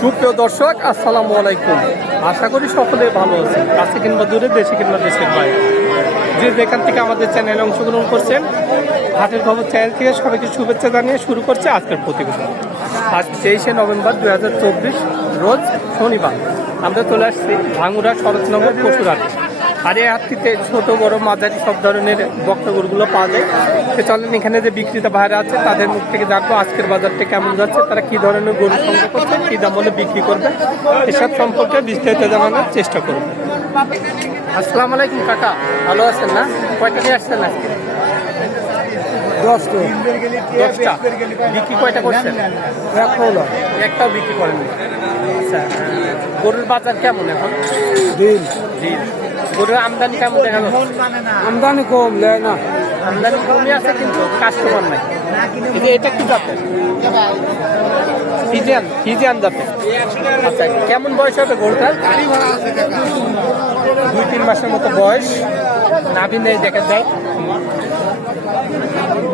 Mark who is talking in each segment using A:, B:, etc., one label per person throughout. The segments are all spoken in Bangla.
A: সুপ্রিয় দর্শক, আসসালামু আলাইকুম। আশা করি সকলে ভালো আছেন। কাছে কিংবা দূরে, দেশে কিংবা দেশের বাইরে। যে যেখান থেকে আমাদের চ্যানেলে অংশগ্রহণ করছেন, হাটের খবর চ্যানেল থেকে সবাইকে শুভেচ্ছা জানিয়ে শুরু করছে আজকের প্রতিবেদন। আজ তেইশে নভেম্বর দু হাজার চব্বিশ, রোজ শনিবার। আমরা চলে আসছি ভাঙুরা শরৎনগর পশুরহাট আর এই হাটটিতে ছোট, বড়, মাঝারি সব ধরনের বক্তগরগুলো পাওয়া যায়। তো চলেন এখানে যে বিক্রেতা ভাইরা আছে, তাদের মুখ থেকে জানব আজকের বাজারটা কেমন যাচ্ছে, তারা কি ধরনের গরু সংগ্রহ করছে কি দাম বলে বিক্রি করবে এসব সম্পর্কে বিস্তারিত জানানোর চেষ্টা করব। আসসালামু আলাইকুম কাকা। ভালো আছেন না? কয়টা নিয়ে আসছেন আজকে?
B: দশটা।
A: দশটা? বিক্রি কয়টা করছেন? একটাও বিক্রি করেন আচ্ছা গরুর বাজার কেমন এখন?
B: দিন।
A: গরুর আমদানি কেমন দেখা যাচ্ছে?
B: আমদানি কম নেয় না।
A: আমদানি কমে আছে কিন্তু কাস্টমার নাই। এটা কি ফিজিয়ান ফিজিয়ান জাতের। আচ্ছা কেমন বয়স হবে গরুটার দুই, তিন মাসের মতো বয়স। নাভি নেই দেখা যায়।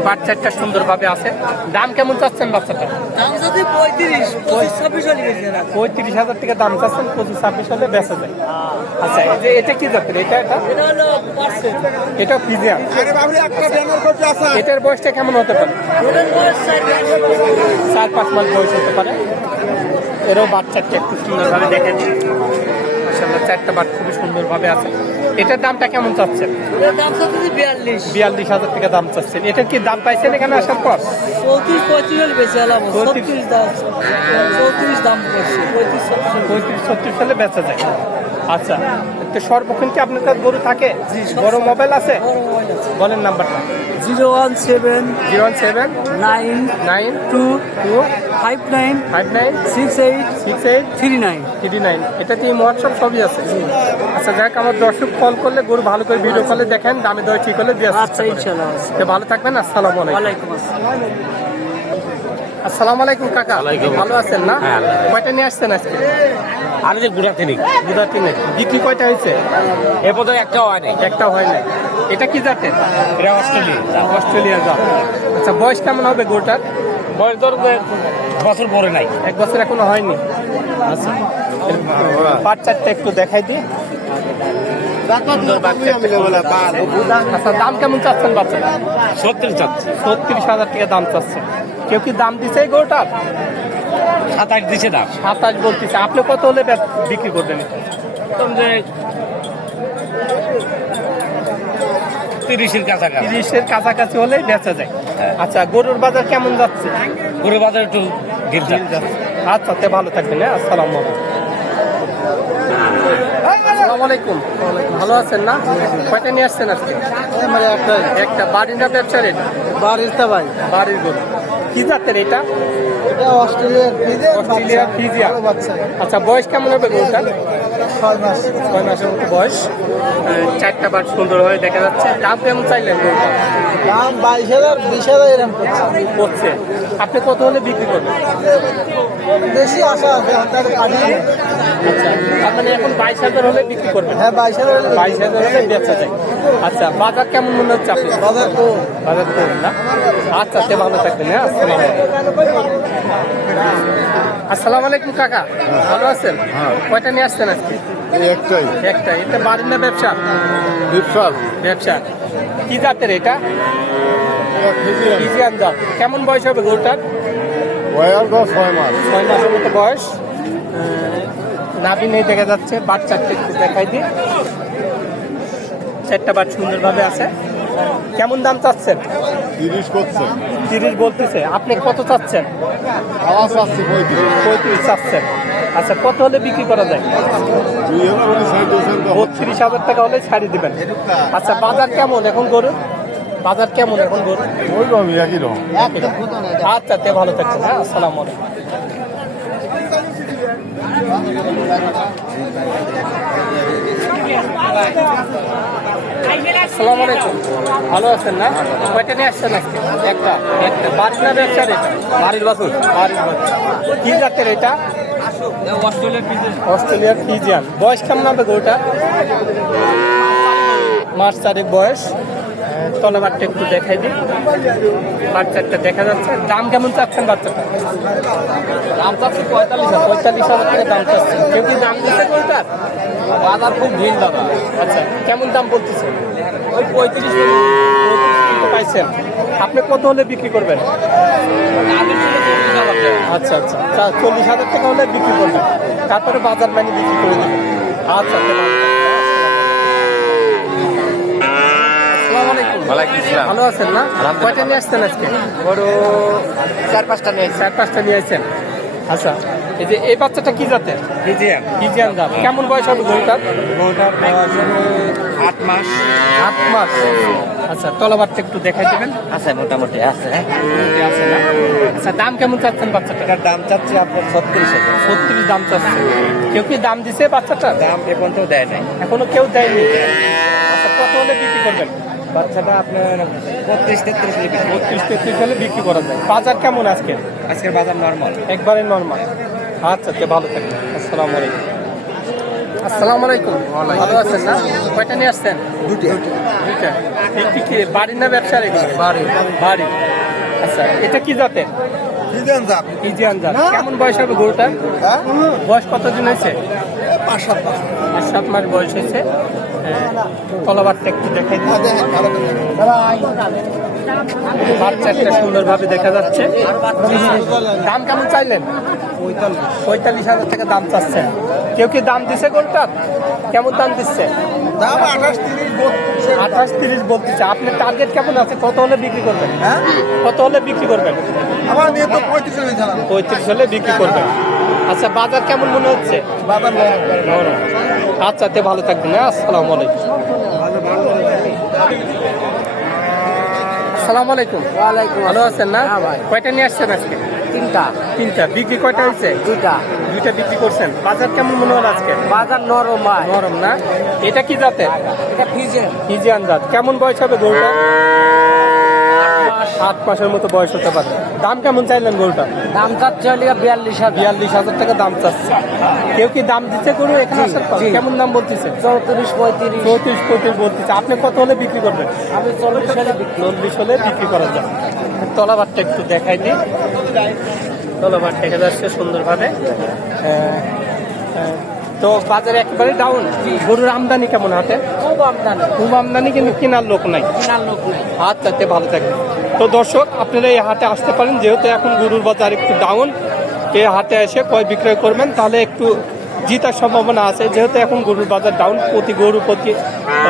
A: বাচ্চাটা সুন্দরভাবে আছে। দাম কেমন চাচ্ছেন বাচ্চাটা?
C: দাম যদি পঁয়ত্রিশ পঁচিশ ছাব্বিশ হলে
A: পঁয়ত্রিশ হাজার টাকা দাম চাচ্ছেন পঁচিশ ছাব্বিশ হলে বেচা যায় আচ্ছা এই যে এটা কি জাতের? এটা এটা?
C: এটা
A: ফিজিয়ান। এটার বয়সটা কেমন হতে পারে?
C: চার
A: পাঁচ মাস বয়স হতে পারে। এরও বাচ্চাটা একটু সুন্দরভাবে দেখে দিই মাসাল্লাহ চারটা বাট খুবই সুন্দরভাবে আছে। এটার দামটা কেমন চাচ্ছেন?
C: বিয়াল্লিশ।
A: বিয়াল্লিশ হাজার টাকা দাম চাচ্ছেন। এটা কি দাম পাইছেন এখানে আসার পর।
C: পঁয়ত্রিশ ছত্রিশ।
A: সালে বেচা যায়। আচ্ছা তো সর্বক্ষণ কি আপনার কাছে গরু থাকে? বড় মোবাইল আছে? বলেন নাম্বারটা।
C: Zero one seven
A: zero one seven
C: nine
A: nine
C: two
A: two
C: five nine
A: five nine
C: six eight
A: six eight
C: three nine.
A: Three nine. এটাতে হোয়াটসঅ্যাপ সবই আছে? আচ্ছা যাক আমার দর্শক কল করলে গরু ভালো করে ভিডিও কলে দেখেন দামে দর ঠিক হলে দিয়ে
C: আচ্ছা ইনশাল্লাহ
A: ভালো থাকবেন আসসালামু আলাইকুম।
C: আসসালাম।
A: আসসালামু আলাইকুম কাকা। ভালো আছেন না?
D: হ্যাঁ,
A: কয়টা নিয়ে আসছেন আজকে?
D: আমি যে গুড়া তিনি
A: দুটা তিনে বিক্রি কয়টা হয়েছে?
D: এ পর্যন্ত একটাও হয়নি
A: একটাও হয় নাই। এটা কি জাতের?
D: এটা অস্ট্রেলিয়া
A: অস্ট্রেলিয়া জাত। আচ্ছা বয়স কেমন হবে গরুটার?
D: বয়স ধর বছর পরে নাই।
A: এক বছর এখনও হয়নি। আচ্ছা পাঁচ চারটা একটু দেখাই দিই। আচ্ছা দাম কেমন চাচ্ছেন বাচ্চাটা
D: সত্তর চাচ্ছে।
A: ছত্রিশ হাজার টাকা দাম চাচ্ছে। কেউ কি দাম দিছে এই গরুটার?
D: সাতাশ দিছে দাম।
A: সাতাশ বলতেছে। আপনি কত হলে বিক্রি করবেন?
D: তিরিশের কাছাকাছি।
A: তিরিশের কাছাকাছি হলেই বেচা যায়।
D: হ্যাঁ।
A: আচ্ছা গরুর বাজার কেমন যাচ্ছে?
D: গরু বাজার একটু গিল যাচ্ছে।
A: আচ্ছা তে ভালো থাকবেন হ্যাঁ আসসালামু আলাইকুম। আসসালামু আলাইকুম। ভালো আছেন না? কয়টা নিয়ে আসছেন আজকে?
B: মানে একটা
A: একটা বাড়ির না ব্যবসার এটা?
B: বাড়ির তা ভাই।
A: বাড়ির গরু। কি জাতের এটা?
B: এটা অস্ট্রেলিয়ার ফিজে
A: অস্ট্রেলিয়ার ফিজিয়া
B: বাচ্চা।
A: আচ্ছা বয়স কেমন হবে গরুটা
B: ছয় মাস।
A: ছয় মাসের মতো বয়স। চারটা বার সুন্দরভাবে দেখা যাচ্ছে। দাম কেমন চাইলেন গরুটা?
B: দাম বাইশ হাজার বিশ হাজার এরকম করছে
A: আপনি কত হলে বিক্রি করবেন?
B: বেশি আশা আছে পাঠিয়ে
A: আচ্ছা মানে এখন বাইশ হাজার হলে বিক্রি করবেন?
B: হ্যাঁ বাইশ হাজার হলে
A: বাইশ হাজার হলে বেচা যায়। আচ্ছা বাজার কেমন মনে হচ্ছে আপনি
B: বাজার তো
A: বাজার করবেন না? আচ্ছা সে ভালো থাকবেন হ্যাঁ আসসালাম আলাইকুম। কাকা। ভালো আছেন? কয়টা নিয়ে আসছেন আজকে?
B: একটাই।
A: একটা এটা বাড়ির না ব্যবসা?
B: বিশাল
A: ব্যবসা। কি জাতের এটা? ফিজিয়ান জাত। কেমন বয়স হবে গরুটার?
B: দশ ছয় মাস।
A: ছয় মাসের মতো বয়স। নাভি নেই দেখা যাচ্ছে বাট চারটে দেখাই দিই। চারটা বাট সুন্দরভাবে আছে। কেমন দাম চাচ্ছেন?
B: তিরিশ করছে
A: তিরিশ বলতেছে। আপনি কত চাচ্ছেন?
B: পঁয়ত্রিশ।
A: চাচ্ছেন। আচ্ছা কত হলে বিক্রি করা যায়? বত্রিশ হাজার টাকা হলে ছাড়ি দিবেন। আচ্ছা বাজার কেমন এখন গরু? বাজার কেমন এখন? গরু
B: ওই রকম। একই রকম।
A: আচ্ছা তে ভালো থাকছেন হ্যাঁ আসসালামু আলাইকুম। আসসালামু আলাইকুম। ভালো আছেন না? কয়টা নিয়ে আসছেন আজকে? একটা। একটা। বাড়ির না ব্যবসার এটা? বাড়ির বাসুর বাড়ির বাসুর কি জাতের এটা? অস্ট্রেলিয়ার ফিজিয়ান। বয়স কেমন হবে গরুটা মাস তারিখ বয়স? তলাবারটা একটু দেখাই দিই। বাচ্চাটা দেখা যাচ্ছে। দাম কেমন চাচ্ছেন বাচ্চাটা?
C: দাম চাচ্ছে পঁয়তাল্লিশ হাজার।
A: পঁয়তাল্লিশ হাজার টাকা দাম চাচ্ছেন কেউ কি দাম দিচ্ছে কোনটার?
C: বাজার খুব ভিড় দাদা
A: আচ্ছা কেমন দাম বলতেছে
C: ওই পঁয়ত্রিশ
A: পাইছেন। আপনি কত হলে বিক্রি করবেন? আচ্ছা আচ্ছা। চল্লিশ হাজার টাকা হলে বিক্রি করবেন। তারপরে বাজার মানে বিক্রি করে দেবেন। আচ্ছা। ভালো আছেন না? কয়টা নিয়ে আসছেন আজকে?
D: বড় চার পাঁচটা নিয়ে
A: চার পাঁচটা নিয়ে আসছেন। আচ্ছা এই যে এই বাচ্চাটা কি জাতের?
D: দিয়েছেন
A: ইজিয়ান জাত। কেমন বয়স হবে গরুটার?
D: বউটার আট মাস।
A: আট মাস। আচ্ছা তলাবারটা একটু দেখাই দেবেন।
D: আছে মোটামুটি আছে। হ্যাঁ
A: মোটামুটি আছে না? আচ্ছা দাম কেমন চাচ্ছেন বাচ্চাটা?
D: এটার দাম চাচ্ছে আপনার ছত্রিশ
A: ছত্রিশ দাম চাচ্ছে। কেউ কি দাম দিছে বাচ্চাটা
D: দাম এখন তো দেয় নাই।
A: এখনও কেউ দেয়নি। আচ্ছা কত হলে বিক্রি করবেন?
D: বাচ্চাটা আপনার বত্রিশ তেত্রিশ
A: বত্রিশ তেত্রিশ হলে বিক্রি করা যায়। বাজার কেমন আজকে?
D: আজকের বাজার নর্মাল
A: একবারে নর্মাল আচ্ছা তে ভালো থাকবেন। আসসালামু আলাইকুম। আসসালামু আলাইকুম। ভালো আছেন না? কয়টা নিয়ে আসছেন?
B: দুটি
A: দুইটা। একটি কি বাড়ি না ব্যবসার এগুলো? বাড়ি। বাড়ি। আচ্ছা এটা কি জাতের?
B: দেন দাম
A: ইজিয়ান জাত। কেমন বয়স হবে গরুটার?
B: হ্যাঁ?
A: বয়স কতদিন হয়েছে?
B: পাঁচ সাত পাঁচ
A: পাঁচ সাত মাস বয়স হয়েছে। তলাবারটা একটু দেখাই
B: করে
A: বাচ্চা একটা সুন্দরভাবে দেখা যাচ্ছে। দাম কেমন চাইলেন?
B: পঁয়তাল্লিশ
A: হাজার টাকা দাম চাচ্ছেন। কেউ কি দাম দিছে গোলটার কেমন দাম দিচ্ছে?
B: দাম আঠাশ তিরিশ বত্রিশ।
A: আঠাশ তিরিশ বলতেছে আপনার টার্গেট কেমন আছে? কত হলে বিক্রি করবেন?
B: হ্যাঁ?
A: কত হলে বিক্রি করবেন?
B: আমার মেয়ে তো পঁয়ত্রিশ হয়ে
A: পঁয়ত্রিশ হলে বিক্রি করবেন। আচ্ছা বাজার কেমন মনে হচ্ছে। আচ্ছা তে ভালো থাকবেন হ্যাঁ আসসালামু আলাইকুম। আসসালামু আলাইকুম।
C: ওয়ালাইকুম
A: ভালো আছেন না?
C: হ্যাঁ ভাই।
A: কয়টা নিয়ে আসছেন আজকে?
C: তিনটা।
A: তিনটা। বিক্রি কয়টা হয়েছে?
C: দুইটা।
A: দুইটা বিক্রি করছেন। বাজার কেমন মনে হলো আজকে?
C: বাজার নরম ভাই।
A: নরম না? এটা কি জাতের?
C: এটা ফিজে
A: ইজিয়ান জাত। কেমন বয়স হবে গরুটা? আট মাসের মতো বয়স হতে পারে। দাম কেমন চাইলেন গরুটা?
C: দাম চাচ্ছে হলে বিয়াল্লিশ হাজার।
A: বিয়াল্লিশ হাজার টাকা দাম চাচ্ছে। কেউ কি দাম দিচ্ছে গরু এখানে আসার পর? কেমন দাম বলতেছে?
C: চৌত্রিশ পঁয়ত্রিশ।
A: চৌত্রিশ পঁয়ত্রিশ বলতেছে। আপনি কত হলে বিক্রি করবেন?
C: আমি চল্লিশ হলে
A: চল্লিশ হলে বিক্রি করা যায়। তলাবারটা একটু দেখাই দিই। তলাবার দেখা যাচ্ছে সুন্দরভাবে। তো বাজারে একেবারে ডাউন গরুর আমদানি কেমন হাতে?
C: খুব আমদানি।
A: খুব আমদানি কিন্তু কেনার লোক নাই।
C: কেনার লোক নেই।
A: আচ্ছা ভালো থাকবে তো দর্শক আপনারা এই হাটে আসতে পারেন যেহেতু এখন গরুর বাজার একটু ডাউন এই হাটে এসে কয় বিক্রয় করবেন তাহলে একটু জিতার সম্ভাবনা আছে। যেহেতু এখন গরুর বাজার ডাউন প্রতি গরু প্রতি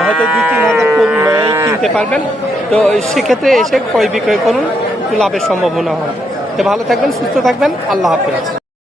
A: হয়তো দুই তিন হাজার কম, কিনতে পারবেন। তো সেক্ষেত্রে এসে কয় বিক্রয় করুন একটু লাভের সম্ভাবনা হয়। তো ভালো থাকবেন সুস্থ থাকবেন আল্লাহ হাফিজ।